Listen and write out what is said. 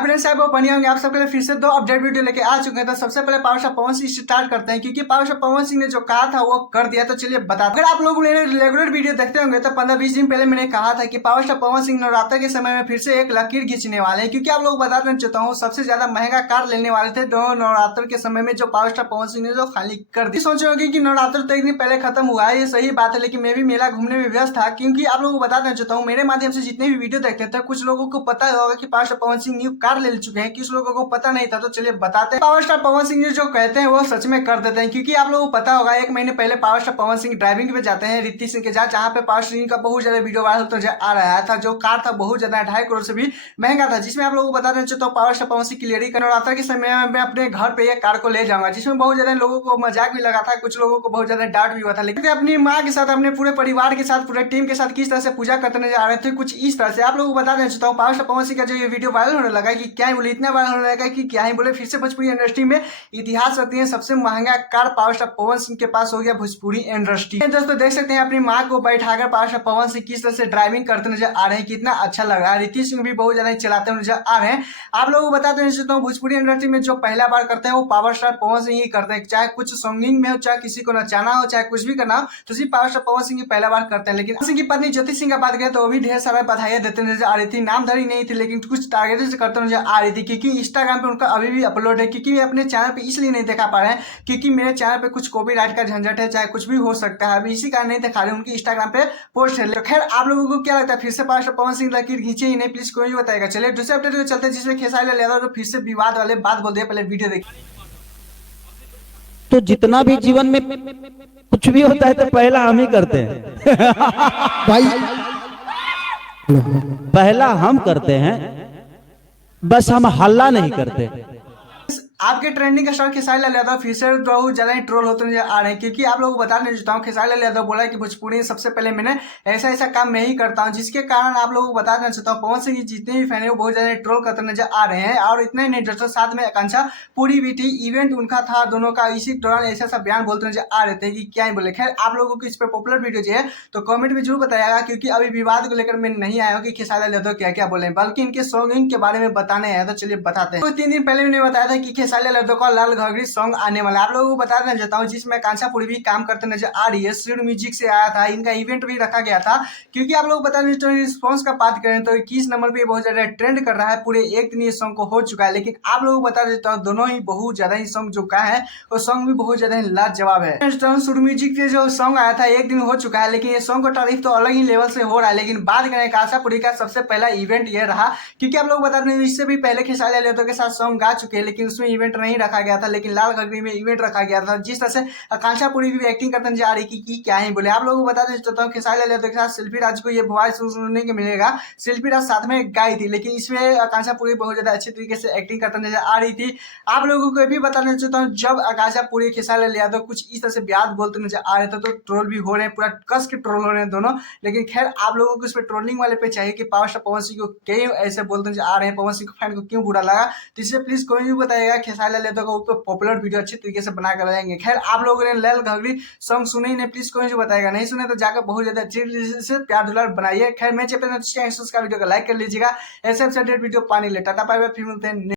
Friends साहब वो बनिए होंगे आप सबके लिए फिर से दो अपडेट वीडियो लेके आ चुके हैं। तो सबसे पहले power star Pawan Singh start करते हैं, क्योंकि पावर स्टार पवन सिंह ने जो कहा था वो कर दिया। तो चलिए बता, अगर आप लोग मेरे रेगुलर वीडियो देखते होंगे तो 15-20 दिन पहले मैंने कहा था कि पावर स्टार पवन सिंह नवरात्र के समय में फिर से एक लकीर खींचने वाले हैं। क्योंकि आप लोग बता देना चाहता हूँ, सबसे ज्यादा महंगा कार लेने वाले थे दोनों नवरात्र के समय में, जो पावर स्टार पवन सिंह ने जो खाली कर दी। सोच रहे होंगे कि नवरात्र तो एक दिन पहले खत्म हुआ है, ये सही बात है, लेकिन मैं भी मेला घूमने में व्यस्त था। क्योंकि आप लोगों को बता देना चाहता हूँ, मेरे माध्यम से जितने भी वीडियो देखते थे, कुछ लोगों को पता होगा कि power star Pawan Singh new car ले चुके हैं, कुछ लोगों को पता नहीं था। तो चलिए बताते हैं, पावर स्टार पवन सिंह जो कहते हैं वो सच में कर देते हैं। क्योंकि आप लोगों को पता होगा, एक महीने पहले power star Pawan Singh driving पे जाते हैं रितिक सिंह के साथ, जहाँ पे पावर सिंह का बहुत ज्यादा वीडियो वायरल तो आ रहा था। जो कार था बहुत ज्यादा 2.5 करोड़ से भी महंगा था, जिसमें आप लोगों को बता दें तो power star Pawan Singh clearing Navratra के समय में अपने घर पे ये कार को ले जाऊंगा, जिसमें बहुत ज्यादा लोगों को मजाक भी लगा था, कुछ लोगों को बहुत ज्यादा डांट भी हुआ था। लेकिन अपनी माँ के साथ, अपने पूरे परिवार के साथ, पूरे टीम के साथ किस तरह से पूजा करते नजर आ रहे थे, कुछ इस तरह से। आप लोगों को बता देना चाहता हूँ, पावर स्टार पवन सिंह का जो ये वीडियो वायरल होने लगा कि क्या ही बोले, इतना वायरल होने लगा कि क्या ही बोले, फिर से भोजपुरी इंडस्ट्री में इतिहास रखती है। सबसे महंगा car power star Pawan Singh के पास हो गया भोजपुरी इंडस्ट्री। दोस्तों देख सकते हैं अपनी माँ को बैठाकर पावर स्टार पवन सिंह किस तरह से ड्राइविंग करते नजर आ रहे हैं, कितना अच्छा लग रहा है। रितिक सिंह भी बहुत ज्यादा चलाते हुए नजर आ रहे हैं। आप लोगों को बताते हैं भोजपुरी इंडस्ट्री में जो पहला बार करते हैं वो पावर स्टार पवन सिंह ही करते हैं। चाहे कुछ सॉन्गिंग में हो, चाहे किसी को नचाना हो, चाहे कुछ भी करना हो, तो सिर्फ पावर स्टार पवन सिंह ही पहला बार करते हैं। लेकिन सिंह की पत्नी ज्योति सिंह का बात करें तो वो भी ढेर सारा बधाइयां देते नजर आ रही थी। नामधरी नहीं थी, लेकिन कुछ टारगेट से करते नजर आ रही थी। क्योंकि इंस्टाग्राम पे उनका अभी भी अपलोड है, क्योंकि वे अपने चैनल पे इसलिए नहीं दिखा पा रहे हैं क्योंकि मेरे चैनल पे कुछ कॉपीराइट का झंझट है, चाहे कुछ भी हो सकता है, अभी इसी कारण नहीं दिखा रहे। उनकी इंस्टाग्राम पे पोस्ट है। तो खैर आप लोगों को क्या लगता है, फिर से पावर स्टार पवन सिंह लकीर खींचे ही नहीं? प्लीज कोई भी बताएगा। चलिए दूसरे अपडेट को चलते हैं, जिसमें खेसारी लाल यादव तो फिर से विवाद वाले बात बोल दिया। पहले वीडियो देखिए। तो जितना भी जीवन में कुछ भी होता है तो पहला हम ही करते हैं भाई पहला हम करते हैं, बस हम हल्ला नहीं करते। आपके ट्रेंडिंग का स्टार खेसारी लाल यादव फिर से बहुत ज्यादा ही ट्रोल होते नजर आ रहे हैं। क्योंकि आप लोगों को बताने चाहता हूँ, खेसारी लाल यादव बोला कि भोजपुरी सबसे पहले मैंने ऐसा ऐसा काम मैं ही करता हूँ, जिसके कारण आप लोगों को बताना चाहता हूँ, पवन सिंह की जितने भी फैन है वो बहुत ज्यादा ट्रोल करते नजर आ रहे हैं। और इतना ही नहीं दोस्तों, साथ में आकांक्षा पूरी भी थी, इवेंट उनका था दोनों का। इसी दौरान ऐसा ऐसा बयान बोलते नजर आ रहे थे कि क्या ही बोले। खैर आप लोगों को इस पर पॉपुलर वीडियो चाहिए तो कमेंट में जरूर बताएगा, क्योंकि अभी विवाद को लेकर मैं नहीं आया हूँ कि खेसारी लाल यादव क्या क्या बोले, बल्कि इनके सॉन्ग के बारे में बताने आया। तो चलिए बताते हैं। तो 3 दिन पहले मैंने बताया था कि खेसारी लाल यादव का लाल घाघरी सॉन्ग आने वाला है। आप लोगों को बता देना चाहता हूँ, जिसमें आकांक्षा पूरी भी काम करते नजर आ रही है। सीड म्यूजिक से आया था, इनका इवेंट भी रखा गया था। क्योंकि आप लोग बता दें रिस्पॉन्स का बात करें तो 21 नंबर पे बहुत ज्यादा ट्रेंड कर रहा है। पूरे एक दिन ये सॉन्ग को हो चुका है। लेकिन आप लोगों को बता देता हूँ, दोनों ही बहुत ज्यादा ही सॉन्ग जो का है वो सॉन्ग भी बहुत ज्यादा लाजवाब है। सीड म्यूजिक से जो सॉन्ग आया था एक दिन हो चुका है, लेकिन ये सॉन्ग का तारीफ तो अलग ही लेवल से हो रहा है। लेकिन बात करें आकांक्षा पूरी का सबसे पहला इवेंट ये रहा। क्योंकि आप लोग बता दें इससे भी पहले खेसारी लाल यादव के साथ सॉन्ग गा चुके हैं, लेकिन उसमें इवेंट नहीं रखा गया था। लेकिन लाल घाघरी में इवेंट रखा गया था। जिस तरह से आकांक्षा पूरी भी एक्टिंग करने जा रही कि क्या ही बोले। आप लोगों को बता देता हूँ, खेसारी लाल यादव के साथ शिल्पी राज को ये वॉइस सुनने को मिलेगा। शिल्पी राज साथ में गाई थी, लेकिन इसमें आकांक्षा पूरी बहुत ज्यादा अच्छी तरीके से एक्टिंग करते नजर आ रही थी। आप लोगों को भी बताना चाहता हूँ, जब आकांक्षा पूरी खेसारी लाल यादव कुछ इस तरह से ब्याज बोलते नजर आ रहे थे तो ट्रोल भी हो रहे हैं, पूरा कस के ट्रोल हो रहे हैं दोनों। लेकिन खैर आप लोगों को इस पर ट्रोलिंग वाले पे चाहिए कि पावर स्टार पवन सिंह को क्यों ऐसे बोलते नजर आ रहे हैं, पवन सिंह फैन को क्यों बुरा लगा। तो इसलिए प्लीज कोई भी बताएगा, खेसारी लाल यादव का ऊपर पॉपुलर वीडियो अच्छी तरीके से बना कर लाएंगे। खैर आप लोगों ने लाल घाघरी सॉन्ग सुने ही नहीं, प्लीज कोई जो बताएगा। नहीं सुने तो जाकर बहुत ज्यादा अच्छी से प्यार दुलार बनाइए। खैर मैं चैनल का वीडियो को लाइक कर लीजिएगा। ऐसे वीडियो पाने ले टाटा बाय बाय, फिर मिलते हैं।